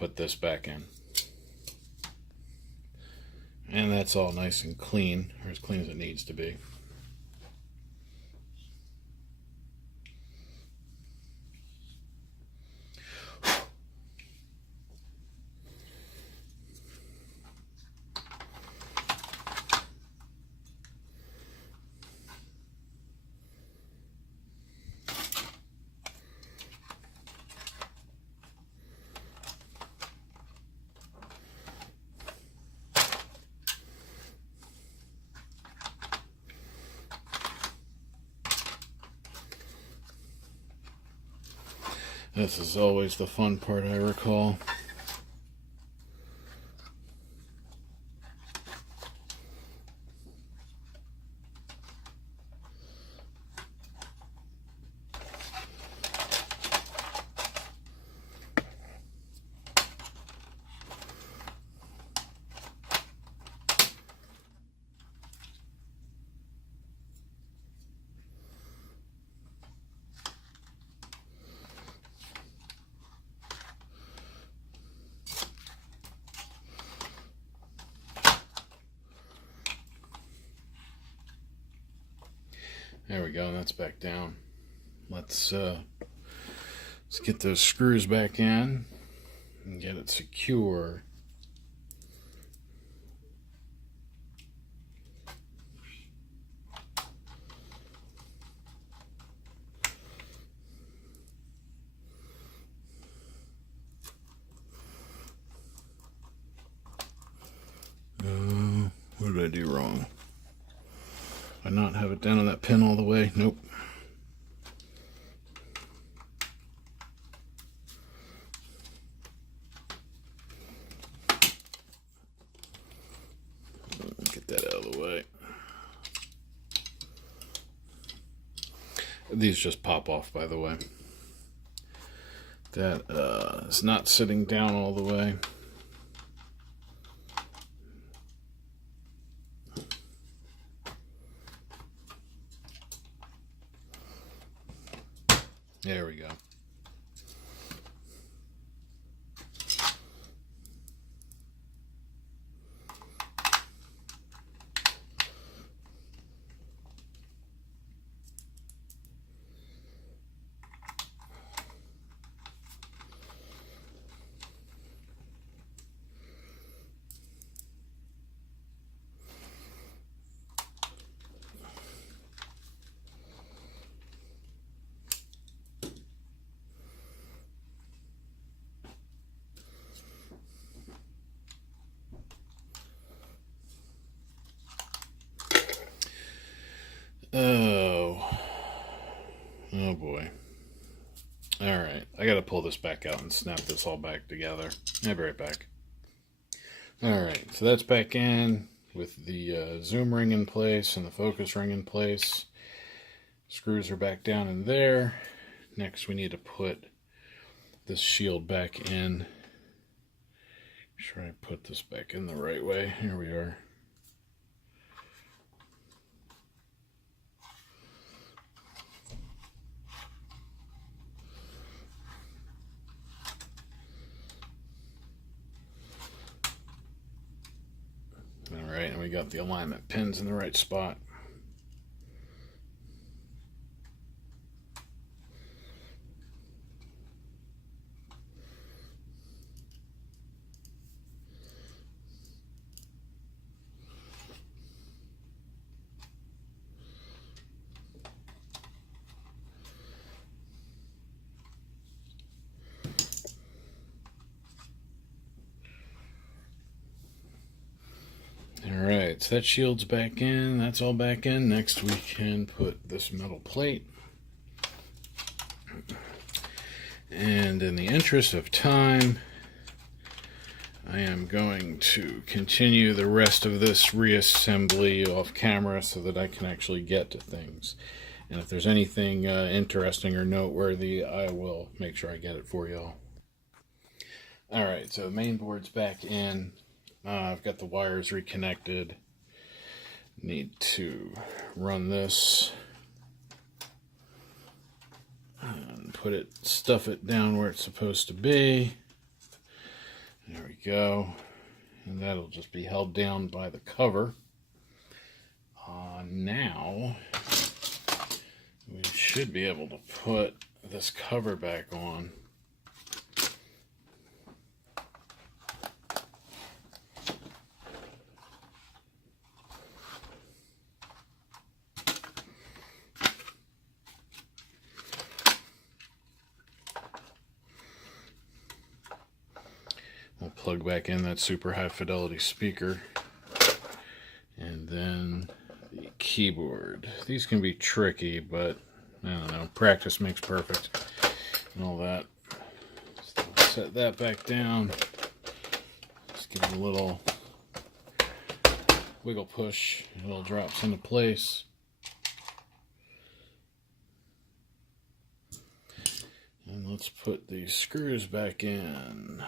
put this back in. And that's all nice and clean, or as clean as it needs to be. This is always the fun part, I recall. There we go, and that's back down. Let's get those screws back in and get it secure. What did I do wrong? Did I not have it down on that pin all the way? Nope. Get that out of the way. These just pop off, by the way. That is not sitting down all the way. There we go. Oh boy. Alright, I gotta pull this back out and snap this all back together. I'll be right back. Alright, so that's back in with the zoom ring in place and the focus ring in place. Screws are back down in there. Next we need to put this shield back in. Make sure I put this back in the right way. Here we are. Alright, and we got the alignment pins in the right spot. Alright, so that shield's back in, that's all back in. Next we can put this metal plate. And in the interest of time, I am going to continue the rest of this reassembly off camera so that I can actually get to things. And if there's anything interesting or noteworthy, I will make sure I get it for y'all. Alright, so the main board's back in. I've got the wires reconnected. Need to run this and stuff it down where it's supposed to be. There we go. And that'll just be held down by the cover. Now we should be able to put this cover back on. We'll plug back in that super high fidelity speaker, and then the keyboard. These can be tricky, but I don't know, practice makes perfect and all that. So set that back down. Just give it a little wiggle push. It all drops into place. And let's put these screws back in.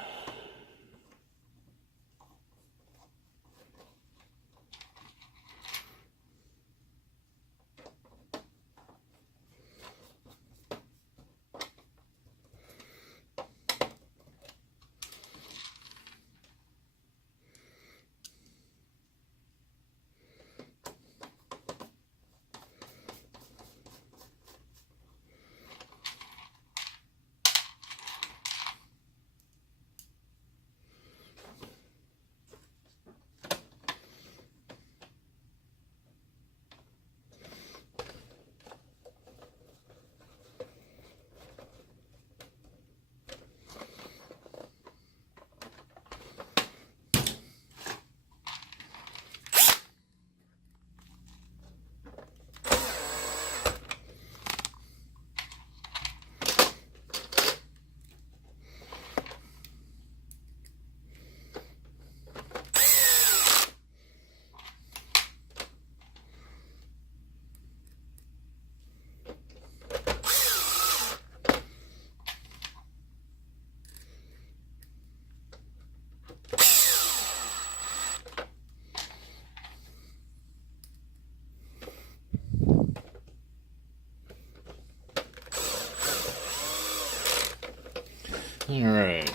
Alright,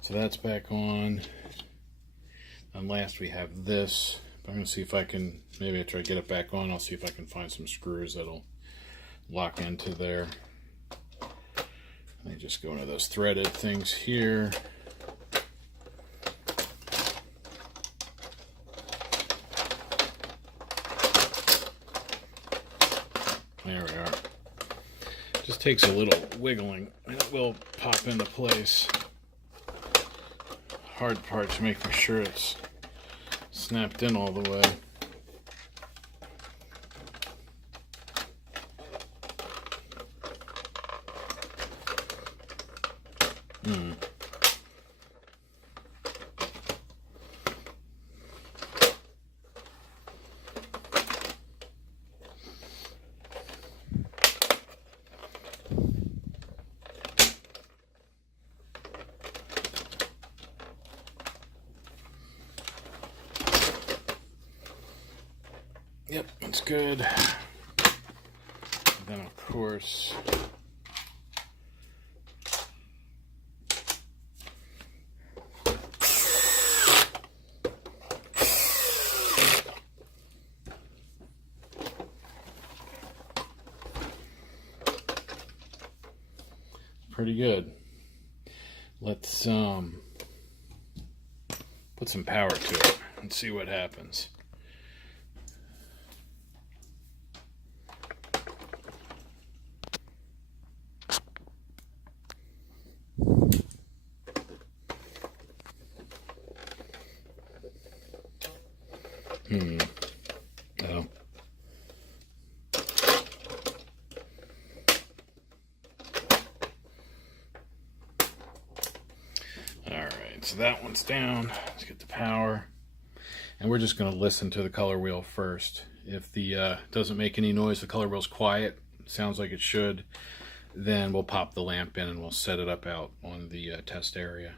so that's back on, and last we have this. I'm going to see if I can, maybe I try to get it back on. I'll see if I can find some screws that'll lock into there. They just go into those threaded things here. There we are. Just takes a little wiggling and it will pop into place. Hard part to making sure it's snapped in all the way. Yep, that's good. And then of course, pretty good. Let's put some power to it and see what happens. Oh. Alright, so that one's down. Let's get the power. And we're just going to listen to the color wheel first. If the doesn't make any noise, the color wheel's quiet, sounds like it should, then we'll pop the lamp in and we'll set it up out on the test area.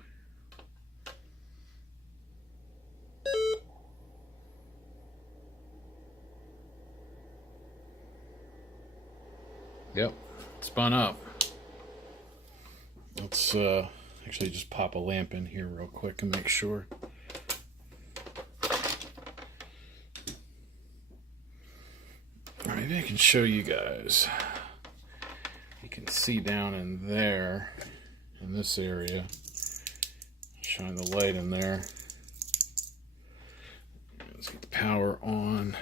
Yep, it spun up. Let's actually just pop a lamp in here real quick and make sure. Maybe I can show you guys. You can see down in there, in this area. Shine the light in there. Let's get the power on.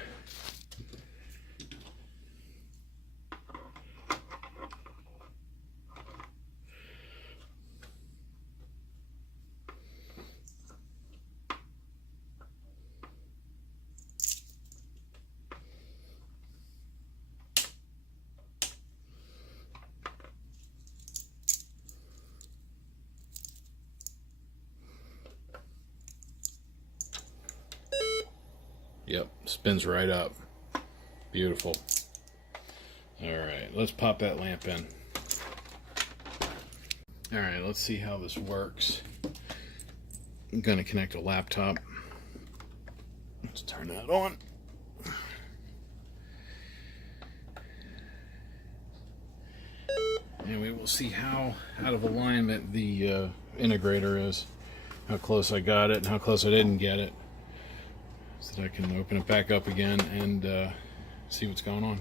Yep, spins right up. Beautiful. Alright, let's pop that lamp in. Alright, let's see how this works. I'm going to connect a laptop. Let's turn that on. And we will see how out of alignment the integrator is. How close I got it and how close I didn't get it. So that I can open it back up again and see what's going on.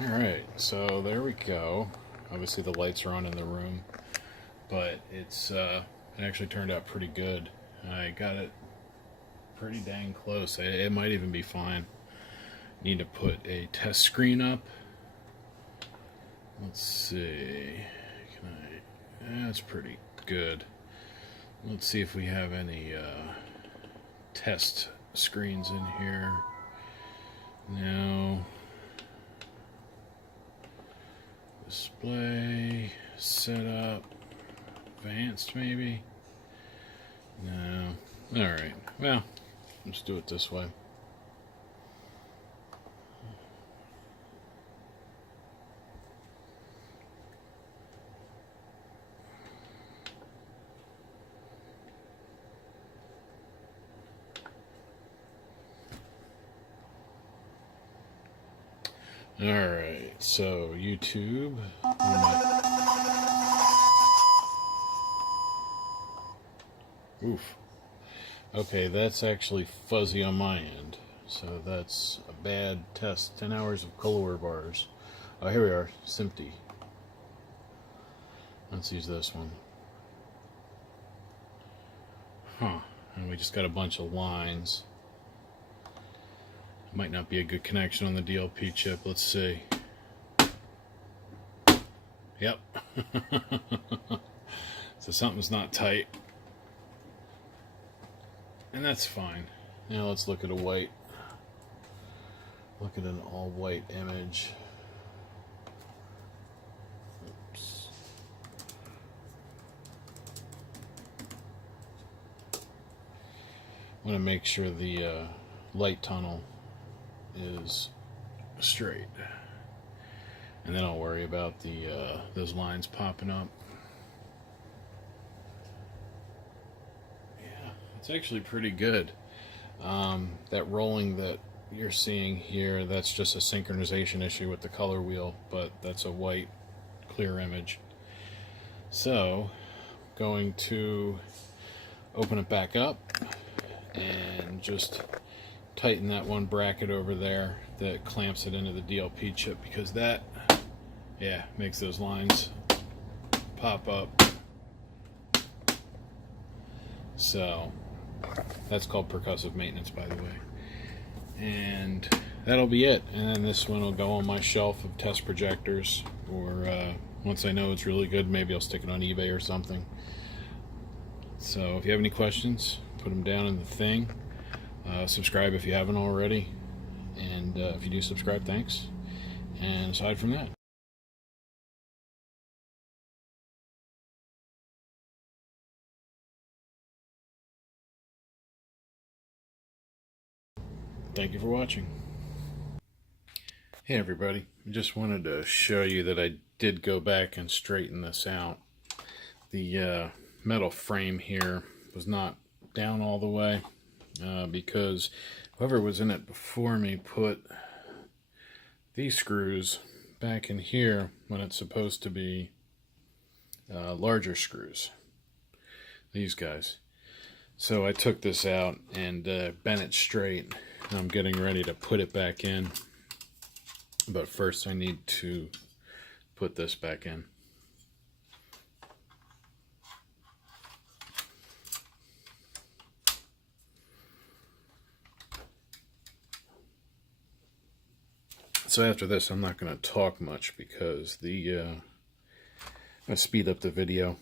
Alright, so there we go. Obviously the lights are on in the room, but it actually turned out pretty good. I got it pretty dang close. It might even be fine. Need to put a test screen up. Let's see. That's pretty good. Let's see if we have any test screens in here. No. Display, setup, advanced maybe? No. Alright, well, let's do it this way. Alright, so YouTube. Oof. Okay, that's actually fuzzy on my end. So that's a bad test. 10 hours of color bars. Oh, here we are. It's empty. Let's use this one. Huh. And we just got a bunch of lines. Might not be a good connection on the DLP chip. Let's see. Yep. So something's not tight. And that's fine. Now let's look at a white. Look at an all white image. Oops. I want to make sure the light tunnel is straight, and then I'll worry about the those lines popping up. Yeah, it's actually pretty good. That rolling that you're seeing here, that's just a synchronization issue with the color wheel, but that's a white clear image. So going to open it back up and just tighten that one bracket over there that clamps it into the DLP chip, because that, yeah, makes those lines pop up. So that's called percussive maintenance, by the way. And that'll be it. And then this one will go on my shelf of test projectors, or once I know it's really good, maybe I'll stick it on eBay or something. So if you have any questions, put them down in the thing. Subscribe if you haven't already, and if you do subscribe, thanks. And aside from that, thank you for watching. Hey everybody, I just wanted to show you that I did go back and straighten this out. The metal frame here was not down all the way because whoever was in it before me put these screws back in here when it's supposed to be larger screws. These guys. So I took this out and bent it straight. I'm getting ready to put it back in. But first I need to put this back in. So after this, I'm not going to talk much because I speed up the video.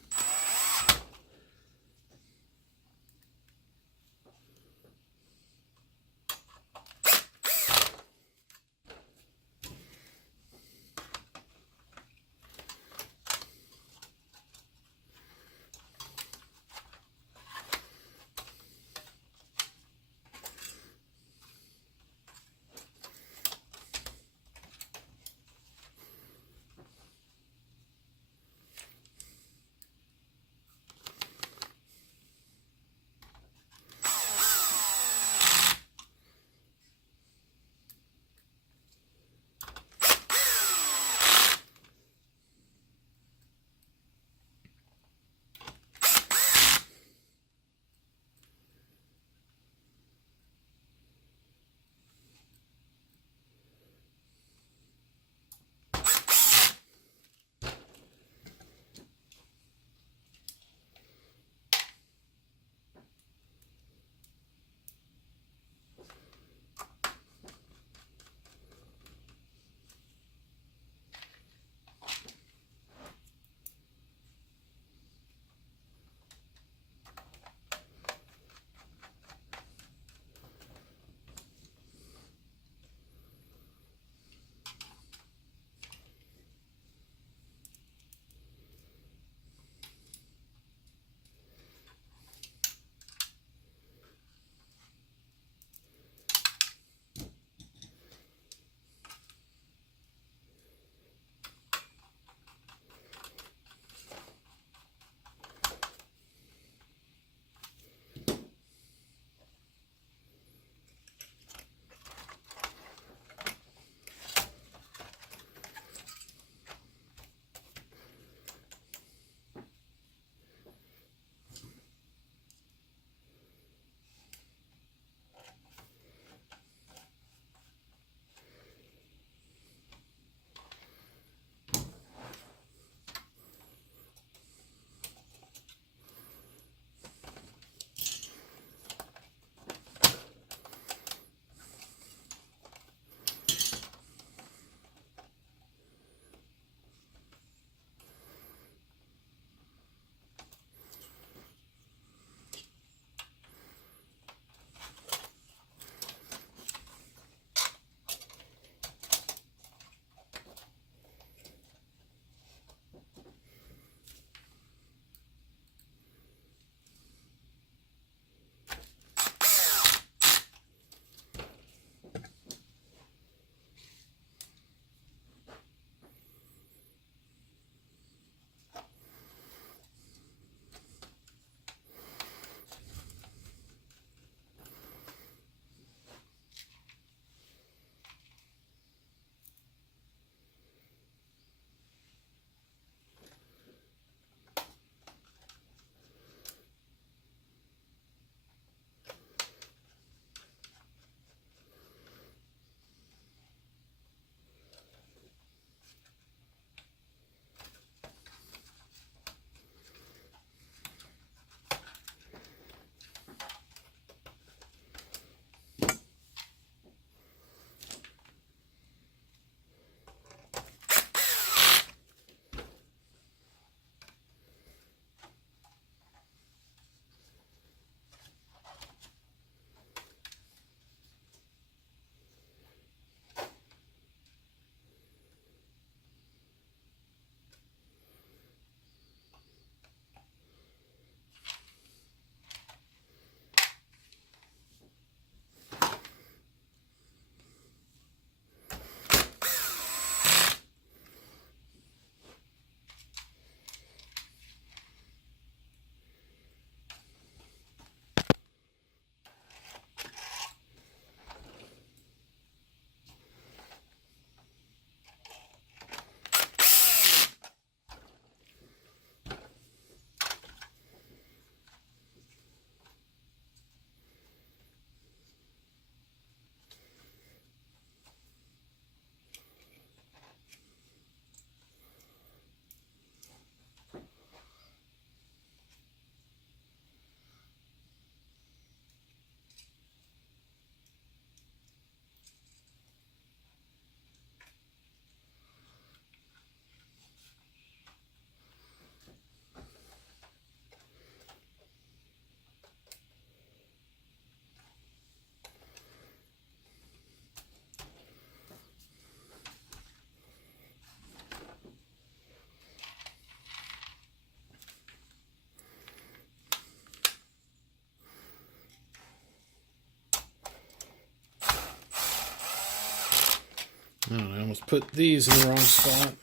Oh, I almost put these in the wrong spot.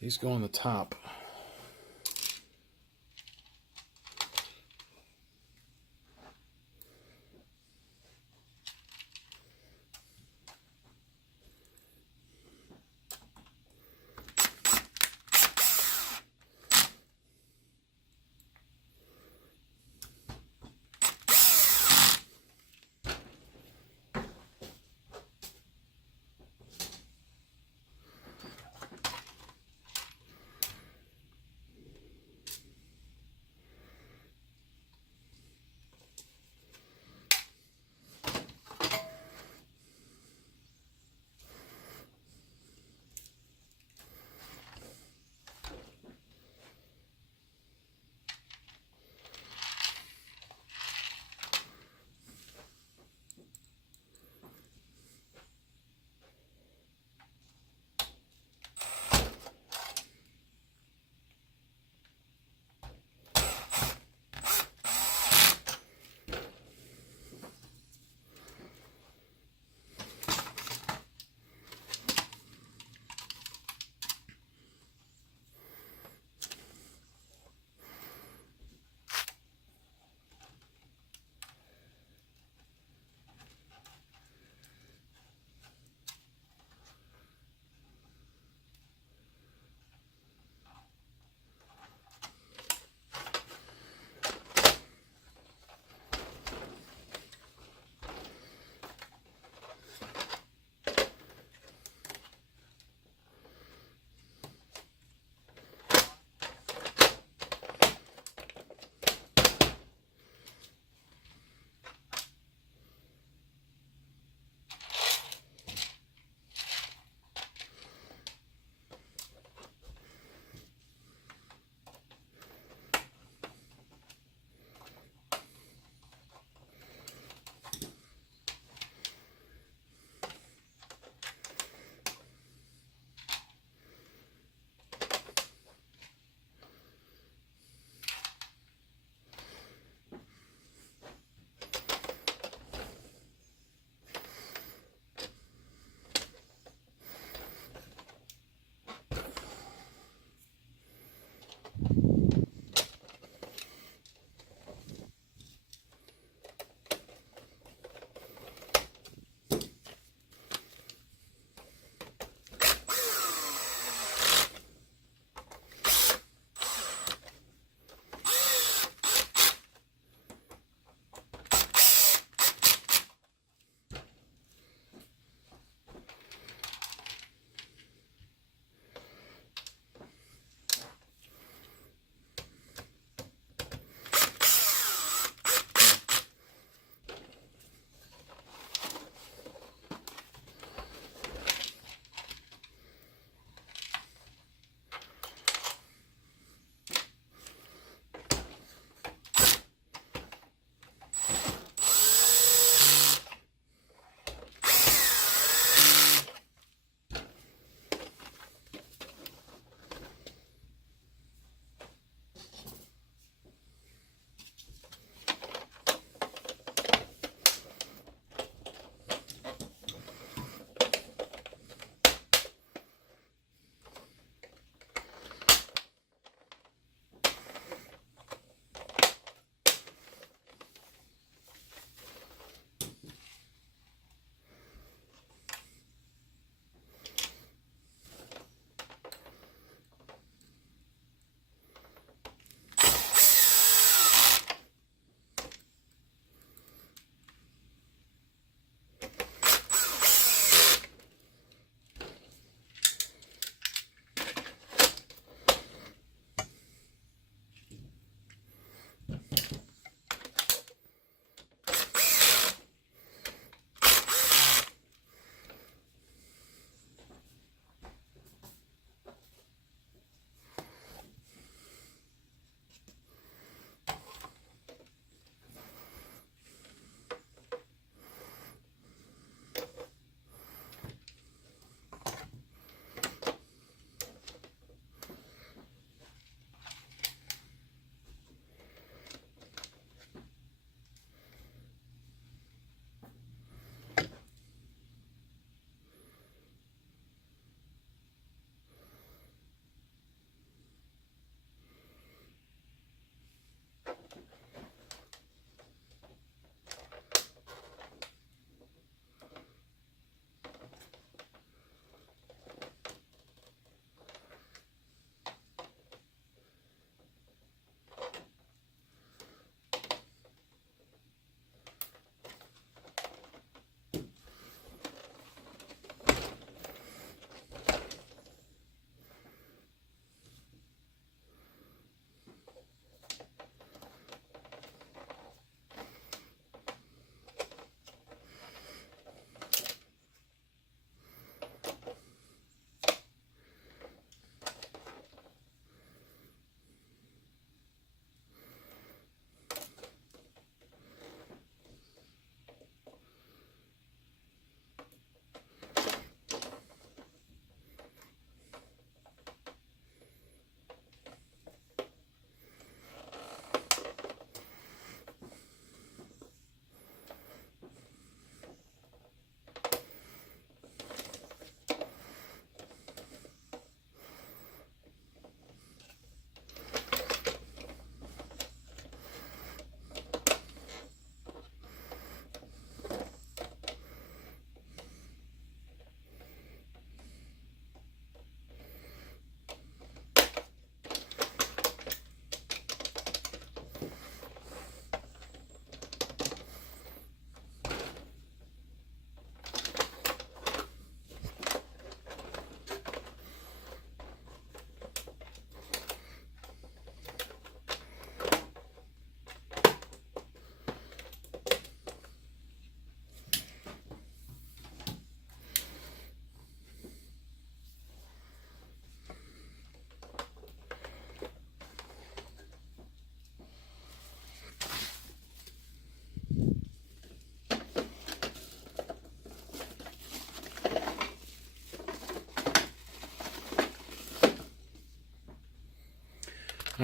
These go on the top.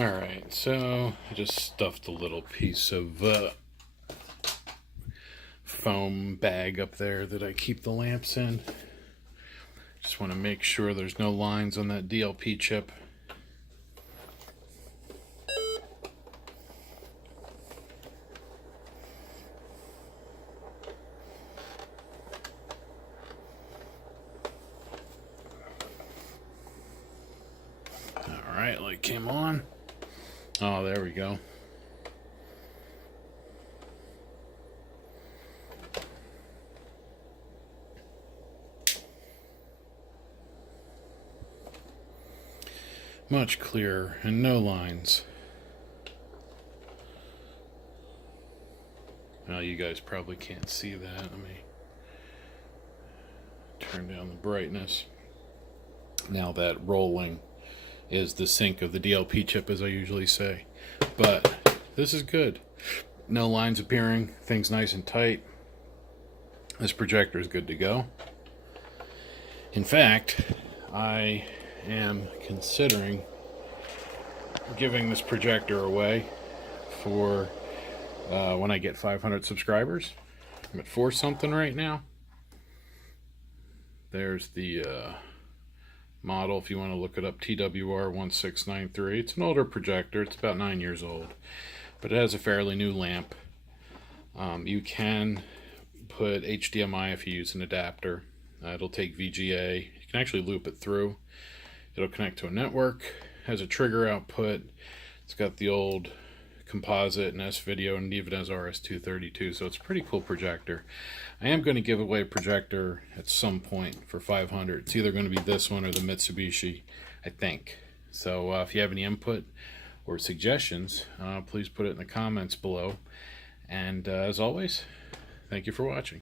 Alright, so I just stuffed a little piece of foam bag up there that I keep the lamps in. Just want to make sure there's no lines on that DLP chip. Alright, light came on. Oh, there we go. Much clearer and no lines. Well, you guys probably can't see that. Let me turn down the brightness. Now that rolling is the sync of the DLP chip, as I usually say. But this is good. No lines appearing, things nice and tight. This projector is good to go. In fact, I am considering giving this projector away for when I get 500 subscribers. I'm at 4 something right now. There's the model, if you want to look it up, TWR1693. It's an older projector. It's about 9 years old, but it has a fairly new lamp. You can put HDMI if you use an adapter. It'll take VGA. You can actually loop it through. It'll connect to a network. Has a trigger output. It's got the old composite and S-video, and even has RS-232, so it's a pretty cool projector. I am going to give away a projector at some point for 500. It's either going to be this one or the Mitsubishi, I think. So if you have any input or suggestions, please put it in the comments below. And as always, thank you for watching.